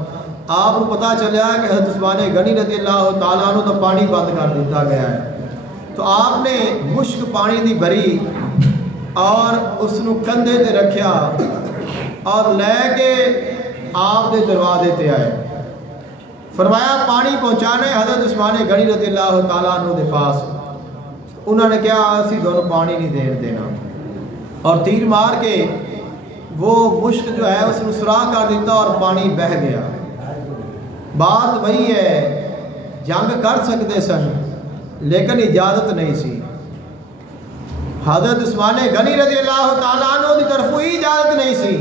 آپ کو پتہ چلیا کہ حضرت عثمان غنی رضی اللہ تعالیٰ عنہ تو پانی بند کر دیتا گیا ہے، تو آپ نے مشک پانی دی بھری اور اس نو کندھے تے رکھیا اور لے کے آپ دے دروازے تے آئے، فرمایا پانی پہنچانے حضرت عثمان غنی رضی اللہ تعالیٰ عنہ دے پاس۔ انہوں نے کہا اسی دونوں پانی نہیں دین دینا، اور تیر مار کے وہ مشک جو ہے اس نے سراخ کر دیتا اور پانی بہہ گیا۔ بات وہی ہے، جنگ کر سکتے سن لیکن اجازت نہیں سی۔ حضرت عثمان غنی رضی اللہ تعالیٰ عنہ کی طرف ہی اجازت نہیں سی،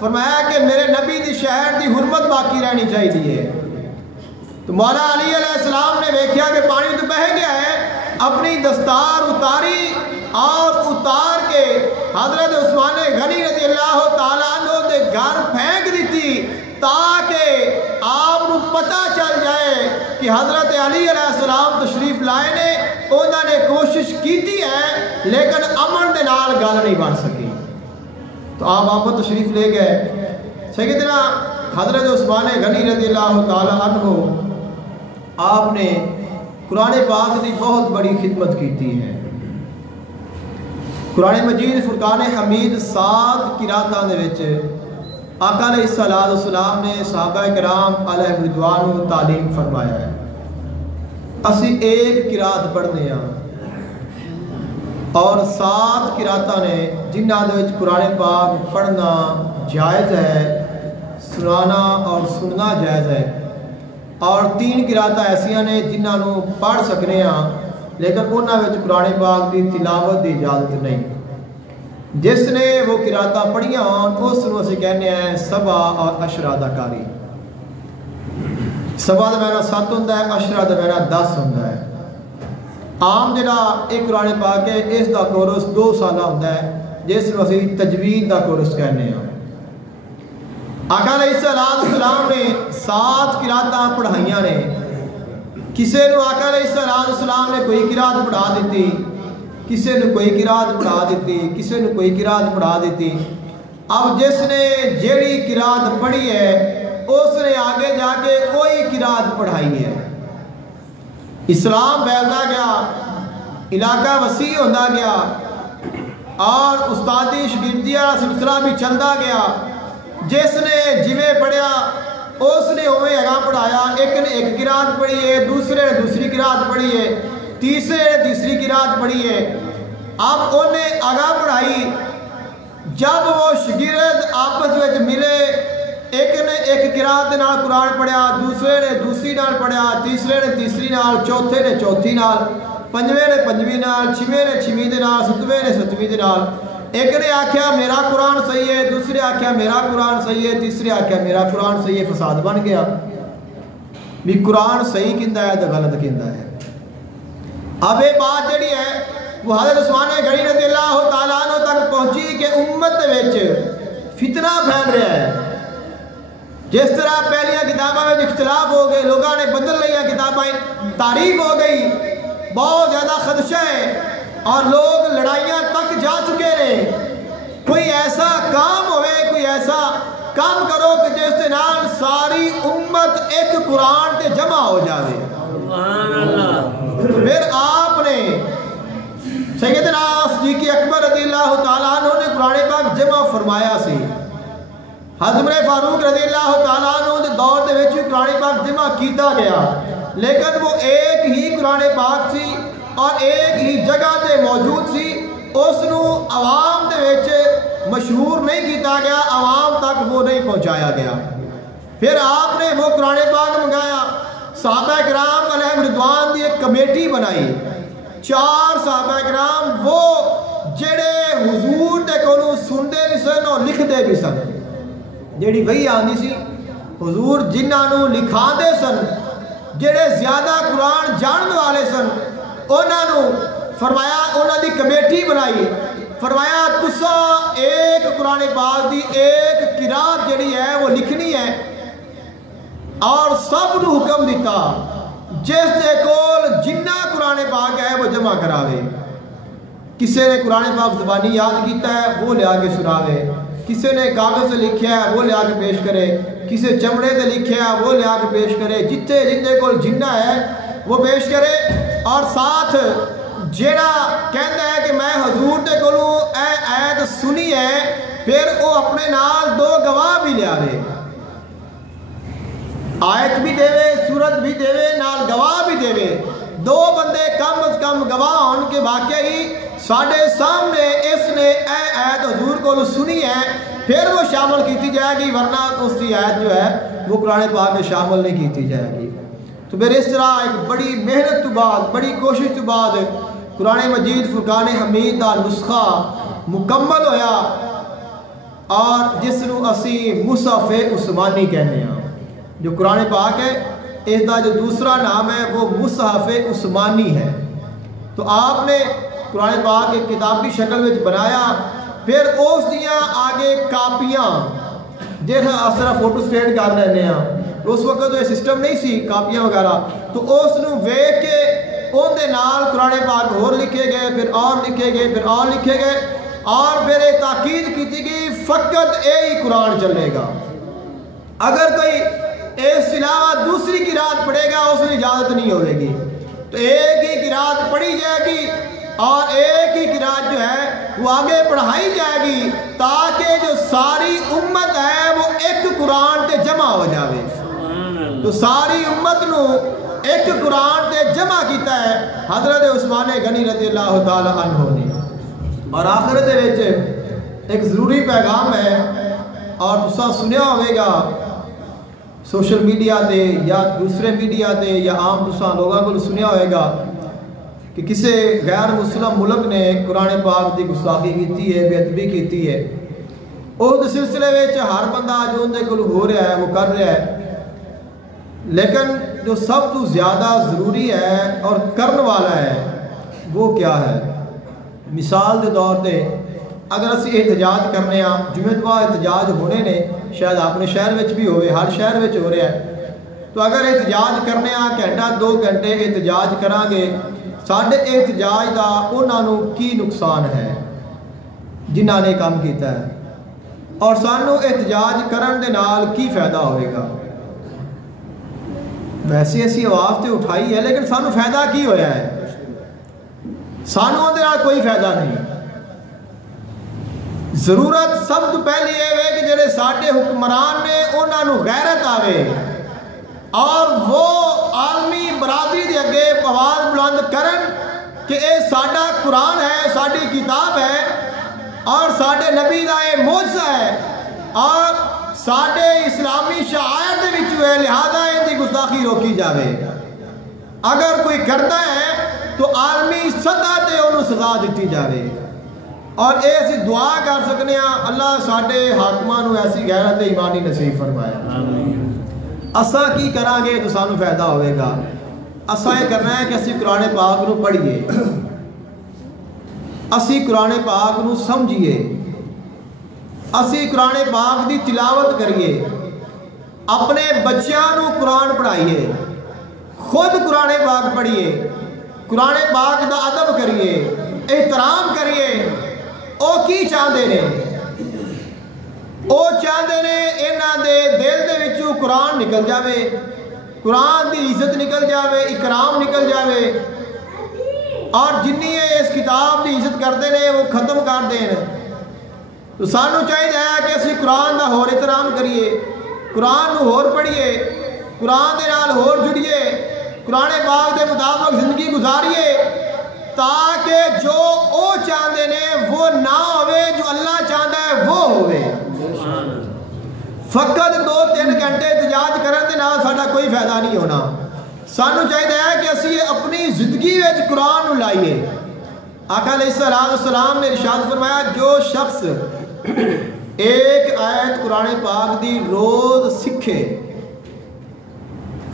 فرمایا کہ میرے نبی دی شہر دی حرمت باقی رہنی چاہیے۔ تو مولا علی علیہ السلام نے دیکھا کہ پانی تو بہہ گیا ہے، اپنی دستار اتاری اور اتار کے حضرت عثمان غنی رضی اللہ تعالیٰ عنہ دے گھر پھینک دیتی تاکہ آپ کو پتہ چل جائے کہ حضرت علی علیہ السلام تشریف لائے نے، انہوں نے کوشش کیتی ہے لیکن امن دے نال گل نہیں بن سکی۔ تو آپ تشریف لے گئے۔ سیدنا حضرت عثمان غنی رضی اللہ تعالیٰ عنہ آپ نے قرآن پاک کی بہت بڑی خدمت کیتی ہے۔ قرآن مجید فرقان حمید 7 قراتاں دے وچ آقا علیہ السلام نے صحابہ کرام علیہ رضوان تعلیم فرمایا ہے۔ اسی ایک قرات پڑھنے ہیں اور 7 قراتاں نے جنہاں دے وچ قرآن پاک پڑھنا جائز ہے، سنانا اور سننا جائز ہے، اور 3 قراتاں ایسیاں نے جنہاں نو پڑھ سکنے ہیں لیکن انہاں وچ قرآن پاک دی تلاوت دی اجازت نہیں۔ جس نے وہ قراتاں پڑھیاں اس نو اسی کہنے ہیں سبا اور اشرا دا کاری۔ سبا دا معنی 7 ہوندا ہے، اشرا دا معنی 10 ہوندا ہے۔ عام جڑا ایک قرآن پاک ہے اس دا کورس 2 سالہ ہوندا ہے جس نو اسی تجوید دا کورس کہنے ہیں۔ آقا علیہ السلام نے 7 قراتاں پڑھائیاں نے، کسے نو آقا علیہ السلام نے کوئی قرات پڑھا دیتی، کسے نے کوئی قرات پڑھا دیتی، کسے نے کوئی قرات پڑھا دیتی۔ اب جس نے جیڑی قرات پڑھی ہے اس نے آگے جا کے کوئی قرات پڑھائی ہے۔ اسلام پھیلتا گیا، علاقہ وسیع ہوتا گیا اور استادی شگردی والا سلسلہ بھی چلتا گیا۔ جس نے جویں پڑھیا اس نے اویں اگاں پڑھایا، ایک نے ایک قرات پڑھی ہے، دوسرے نے دوسری قرات پڑھی ہے، تیسرے نے تیسری قرات پڑھی ہے۔ اب انہیں آگاہ پڑھائی، جب وہ شگرد آپس میں ملے، ایک نے ایک قرات دے نال قرآن پڑھیا، دوسرے نے دوسری نال پڑھیا، تیسرے نے تیسری نال، چوتھے نے چوتھی نال، پنجویں نے پنجویں نال، چھویں نے چھویں دے نال، ستویں نے ستویں دے نال۔ ایک نے آکھیا میرا قرآن صحیح ہے، دوسرے آکھیا میرا قرآن صحیح ہے، تیسرے آکھیا میرا قرآن صحیح ہے، فساد بن گیا بھی قرآن صحیح کیندا ہے تو غلط کیندا ہے۔ اب یہ بات جڑی ہے وہ حضرت عثمان غنی رضی اللہ تعالیٰ عنہ تک پہنچی کہ امت وچ فتنہ پھیل رہا ہے۔ جس طرح پہلیاں کتاباں میں اختلاف ہو گئے، لوگوں نے بدل لیا کتابیں، تعریف ہو گئی، بہت زیادہ خدشہ ہے اور لوگ لڑائیاں تک جا چکے ہیں۔ کوئی ایسا کام ہوئے، کوئی ایسا کام کرو کہ جس کے نال ساری امت ایک قرآن تے جمع ہو جاوے۔ سبحان اللہ۔ پھر آپ نے سیدنا صدیق اکبر رضی اللہ تعالیٰ عنہ نے قرآن پاک جمع فرمایا سی۔ حضرت فاروق رضی اللہ تعالیٰ عنہ دے دور دے وچ قرآن پاک جمع کیتا گیا، لیکن وہ ایک ہی قرآن پاک سی اور ایک ہی جگہ تے موجود سی، اس نو عوام دے وچ مشہور نہیں کیتا گیا، عوام تک وہ نہیں پہنچایا گیا۔ پھر آپ نے وہ قرآن پاک منگایا، صحابہ کرام علیہم رضوان دی ایک کمیٹی بنائی، 4 صحابہ کرام وہ جڑے حضور دے کولوں سنتے بھی سن اور لکھتے بھی سن، جڑی وہی آندی سی حضور جنہاں نو لکھاندے سن، جڑے زیادہ قرآن جاننے والے سن، انہاں نو فرمایا انہاں دی کمیٹی بنائی، فرمایا تساں ایک قرآن پاک دی ایک قرات جڑی ہے وہ لکھنی ہے، اور سب نو حکم دیتا جس دے کول جنہ قرآن پاک ہے وہ جمع کراوے۔ کسی نے قرآن پاک زبانی یاد کیتا ہے وہ لیا کے سناوے، کسی نے کاغذ سے لکھیا ہے وہ لیا کے پیش کرے، کسی چمڑے سے لکھیا ہے وہ لیا کے پیش کرے، جتے کول جنہ ہے وہ پیش کرے، اور ساتھ جیڑا کہتا ہے کہ میں حضور دے کولوں اے آیت سنی ہے، پھر وہ اپنے نال 2 گواہ بھی لیا وے، آیت بھی دے وے، سورت بھی دے وے، نال گواہ بھی دے وے، 2 بندے کم از کم گواہ ہون کے واقعی ساڑھے سامنے اس نے اے آیت حضور کو سنی ہے، پھر وہ شامل کیتی جائے گی، ورنہ اس کی آیت جو ہے وہ قرآن پاک میں شامل نہیں کیتی جائے گی۔ تو پھر اس طرح ایک بڑی محنت تو بعد، بڑی کوشش تو بعد قرآن مجید فرقان حمید کا نسخہ مکمل ہویا، اور جس نو اسی مصحف عثمانی کہنے ہیں۔ جو قرآن پاک ہے اس کا جو دوسرا نام ہے وہ مصحف عثمانی ہے۔ تو آپ نے قرآن پاک ایک کتاب کی شکل میں بنایا، پھر اس دیاں آگے کاپیاں جیسا اس طرح فوٹو سٹیٹ کر لینے ہیں، اس وقت تو یہ سسٹم نہیں سی کاپیاں وغیرہ، تو اس نو ویکھ کے ان دے نال قرآن پاک اور لکھے گئے، پھر اور لکھے گئے، پھر اور لکھے گئے، اور پھر یہ تاکید کی گئی فقط یہی قرآن چلے گا، اگر کوئی اس علاوہ دوسری قرات پڑھے گا اس میں اجازت نہیں ہوئے گی، تو ایک ہی قرات پڑھی جائے گی اور ایک ہی قرات جو ہے وہ آگے پڑھائی جائے گی، تاکہ جو ساری امت ہے وہ ایک قرآن تے جمع ہو جاوے۔ تو ساری امت نو ایک قرآن تے جمع کیتا ہے حضرت عثمان غنی رضی اللہ تعالی عنہ نے۔ اور آخر دے وچ ایک ضروری پیغام ہے، اور تساں سنیا ہوئے گا سوشل میڈیا تے یا دوسرے میڈیا تے یا عام تساں لوگوں کو سنیا ہوئے گا کہ کسی غیر مسلم ملک نے قرآن پاک کی گستاخی کی ہے، بے ادبی کی ہے، اس سلسلے میں ہر بندہ جو اندر کل ہو رہا ہے وہ کر رہا ہے، لیکن جو سب تو زیادہ ضروری ہے اور کرن والا ہے وہ کیا ہے؟ مثال کے طور پہ اگر اسی احتجاج کرنے ہاں، جمعہ احتجاج ہونے نے شاید اپنے شہر میں بھی ہوئے، ہر شہر میں ہو رہا ہے، تو اگر احتجاج کرنے ہاں گھنٹہ 2 گھنٹے احتجاج کران گے، ساڈے احتجاج دا انہاں نو کی نقصان ہے جنہاں نے کام کیتا ہے، اور سانو احتجاج کرن دے نال کی فائدہ ہوئے گا؟ ویسے اسی آواز تے اٹھائی ہے، لیکن سانو فائدہ کی ہویا ہے؟ سانو دے نال کوئی فائدہ نہیں۔ ضرورت سب تو پہلی یہ ہے کہ جڑے ساڈے حکمران نے انہاں نو غیرت آوے اور وہ عالمی برادری دے اگے آواز بلند کرن کہ اے ساڈا قرآن ہے، ساڈی کتاب ہے، اور ساڈے نبی دا اے معجزہ ہے، اور ساڈے اسلامی شعائر دے وچ ہے، لہذا ان دی گستاخی روکی جاوے۔ اگر کوئی کرتا ہے تو عالمی سطح تے انہوں سزا دیتی جاوے۔ اور یہ اسی دعا کر سکنے ہاں اللہ ساڈے حاکماں نو ایسی غیرت ایمانی نصیب فرمائے. اساں کی کران گے تو سانو فائدہ ہوئے گا. اساں یہ کرنا ہے کہ اسی قرآن پاک نو پڑھیے, اسی قرآن پاک نو سمجھیے, اسی قرآن پاک دی تلاوت کریے, اپنے بچیاں نو قرآن پڑھائیے, خود قرآن پاک پڑھیے, قرآن پاک دا ادب کریے, احترام کریے. او کی چاہتے نے؟ او چاہتے نے انہاں دے دل دے وچوں قرآن نکل جاوے, قرآن دی عزت نکل جاوے, اکرام نکل جاوے, اور جنی اس کتاب دی عزت کرتے ہیں وہ ختم کر دیں. تو سانو چاہیے کہ اسی قرآن دا ہور احترام کریے, قرآن نو ہور پڑھیے, قرآن دے نال ہور جڑیے, قرآن پاک دے مطابق زندگی گزاریے, تاکہ جو او چاہتے ہیں وہ نہ ہوئے, جو اللہ چاہتا ہے وہ ہوئے. فقط 2-3 گھنٹے احتجاج کرن دے نال ساڈا کوئی فائدہ نہیں ہونا. سانو چاہیے کہ اسی اپنی زندگی وچ قرآن نو لائیے. آقا علیہ السلام نے ارشاد فرمایا جو شخص ایک آیت قرآن پاک دی روز سکھے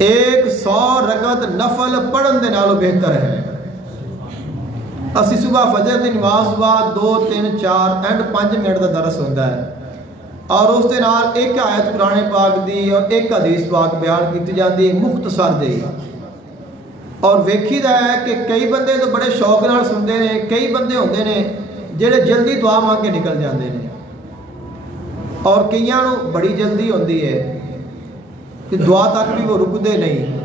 100 رکعت نفل پڑھن دے نالوں بہتر ہے. اسی صبح فجر دی نماز بعد 2 3 4 اینڈ 5 منٹ دا درس ہوتا ہے, اور اس دے نال ایک آیت قرآن پاک دی اور ایک حدیث پاک بیان کیتی جاتی ہے مختصر جہی. اور ویکھی دا ہے کہ کئی بندے تو بڑے شوق نال سنتے ہیں, کئی بندے ہوندے نے جڑے جلدی دعا مانگ کے نکل جاندے نے, اور کئیاں نو بڑی جلدی ہوندی ہے کہ دعا تک بھی وہ رکدے نہیں.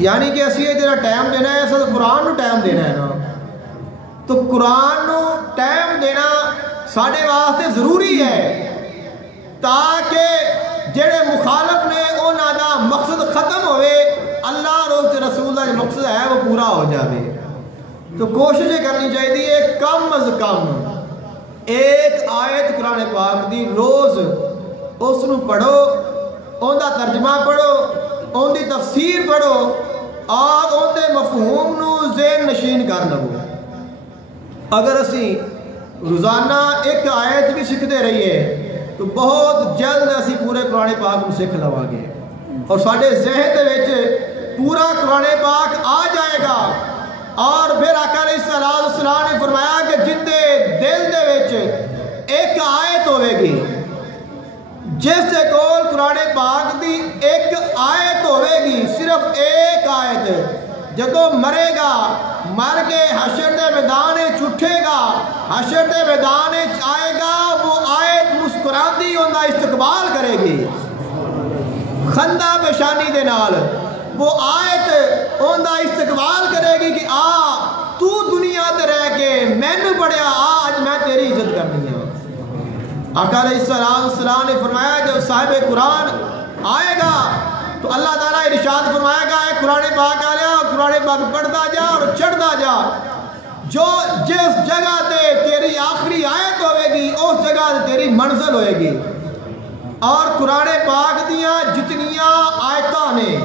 یعنی کہ اسی یہ جڑا ٹائم دینا ہے اصل قرآن نو ٹائم دینا ہے نا, تو قرآن نو ٹائم دینا ساڈے واسطے ضروری ہے تاکہ جڑے مخالف نے انہاں دا مقصد ختم ہوئے, اللہ اور اس رسول کا جو مقصد ہے وہ پورا ہو جائے. تو کوشش کرنی چاہیے کم از کم ایک آیت قرآن پاک دی روز اس نو پڑھو, ان دا ترجمہ پڑھو, ان دی تفسیر پڑھو, اور ان دے مفہوم نو ذہن نشین کر لو. اگر اسی روزانہ ایک آیت بھی سیکھتے رہیے تو بہت جلد اسی پورے قرآن پاک کو سیکھ لواں گے, اور ساڈے ذہن دے وچ پورا قرآن پاک آ جائے گا. اور پھر آقا علیہ السلام نے فرمایا کہ جن دے دل دے وچ ایک آیت ہوئے گی, جس دے کول قرآن پاک دی ایک آیت ہوئے گی, صرف ایک آیت, جدو مرے گا مر کے حشر دے میدان اٹھے گا, حشر دے میدان آئے گا, وہ آیت مسکراتی ان کا استقبال کرے گی خندہ پیشانی دے نال. وہ آیت ان کا استقبال کرے گی کہ تو دنیا تے رہ کے مینوں پڑھیا, آج میں تیری عزت کرنی ہے. آقا علیہ السلام نے فرمایا جب صاحب قرآن آئے گا تو اللہ تعالیٰ ارشاد فرمائے گا اے قرآن پاک آ لیا, قرآن پاک پڑھتا جا اور چڑھتا جا, جو جس جگہ تے تیری آخری آیت ہوئے گی اس جگہ تے تیری منزل ہوئے گی. اور قرآن پاک دیاں جتنیاں آیتاں نے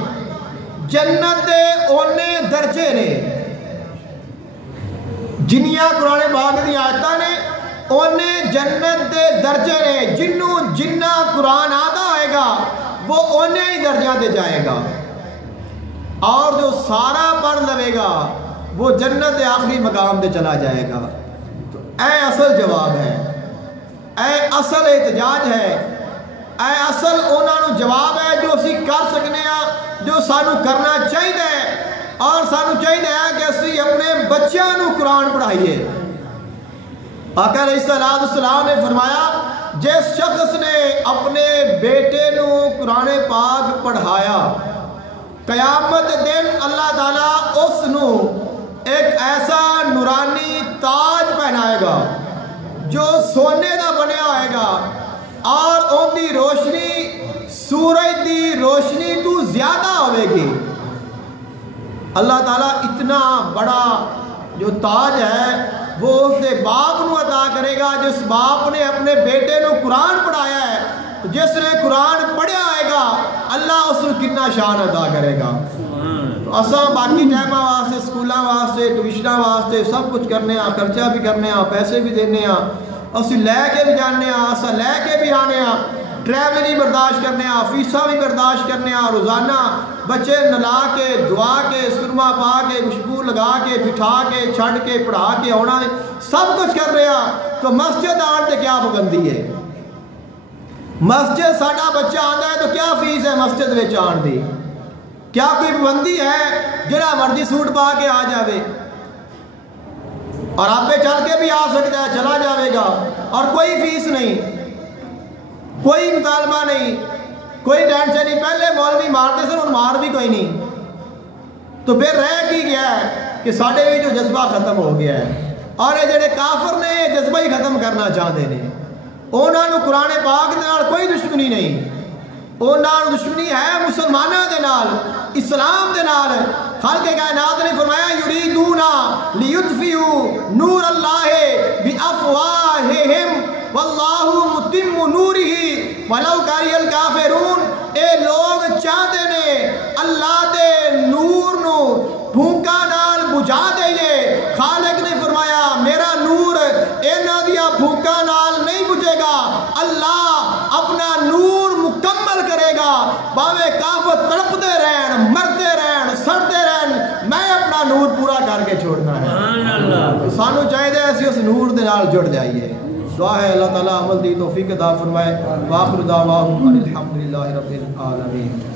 جنت دے اونے درجے نے, جنیاں قرآن پاک دی آیتاں نے اونے جنت دے درجے نے. جنوں جنہ قرآن آتا ہوئے گا وہ اونے ہی درجہ دے جائے گا, اور جو سارا پڑھ لوے گا وہ جنت دے آخری مقام دے چلا جائے گا. تو اے اصل جواب ہے, اے اصل احتجاج ہے, اے اصل انہاں نو جواب ہے جو اسی کر سکنے ہیں, جو سانو کرنا چاہیے. اور سانو چاہیے کہ اسی اپنے بچیاں نو قرآن پڑھائیے. آقا علیہ السلام نے فرمایا جس شخص نے اپنے بیٹے نو قرآن پاک پڑھایا, قیامت دن اللہ تعالیٰ اس نو ایک ایسا نورانی تاج پہنائے گا جو سونے کا بنیا ہوئے گا, اور ان دی روشنی سورج دی روشنی تو زیادہ ہوئے گی. اللہ تعالیٰ اتنا بڑا جو تاج ہے وہ اس دے باپ نو عطا کرے گا جس باپ نے اپنے بیٹے نو قرآن پڑھایا ہے. جس نے قرآن پڑھیا آئے گا اللہ اس کو کتنا شان عطا کرے گا. تو اساں باقی ٹائماں واسطے سکولاں واسطے ٹیوشناں واسطے سب کچھ کرنے ہاں خرچہ بھی کرنے ہاں پیسے بھی دینے ہاں اسی لے کے بھی جانے ہاں اساں لے کے بھی آنے ہاں ٹریول ہی برداشت کرنے ہاں فیساں بھی برداشت کرنے ہاں روزانہ بچے نلا کے دعا کے سرما پا کے خوشبو لگا کے بٹھا کے چھڑ کے پڑھا کے ہونا سب کچھ کر رہے ہاں تو مسجد آن تے کیا پابندی ہے مسجد ساڈا بچہ آندا ہے تو کیا فیس ہے مسجد وچ آن دی کیا کوئی پابندی ہے جڑا مرضی سوٹ پا کے آ جاوے اور آپ پہ چل کے بھی آ سکتا ہے چلا جاوے گا اور کوئی فیس نہیں کوئی مطالبہ نہیں کوئی ٹینشن نہیں پہلے مولوی مارتے سن مار بھی کوئی نہیں تو پھر رہ کی گیا ہے کہ ساڈے بھی جو جذبہ ختم ہو گیا ہے اور یہ جڑے کافر نے یہ جذبہ ہی ختم کرنا چاہتے ہیں انہوں نے قرآن پاک دے نال کوئی دشمنی نہیں انہوں نے دشمنی ہے مسلمانوں دے نال اسلام دے نال خالق کائنات نے فرمایا یریدون لیطفئوا نور اللہ بافواہہم واللہ متم نورہ ولو کری الکافرون اے لوگ چاہتے نے اللہ دے نور نو بھوکا نال بجھا دئیے خالق نے فرمایا میرا نور اینا دیا بھوکا نال نہیں بجھے گا اللہ اپنا نور مکمل کرے گا باوے کافر تڑپتے رہن مرتے رہن سڑتے رہن میں اپنا نور پورا کر کے چھوڑنا ہے سانو چاہیے ایسی اس نور دے نال جڑ جائیے دعا ہے اللہ تعالیٰ عمل دی توفیق عطا فرمائے وآخر دعواہم الحمدللہ رب العالمین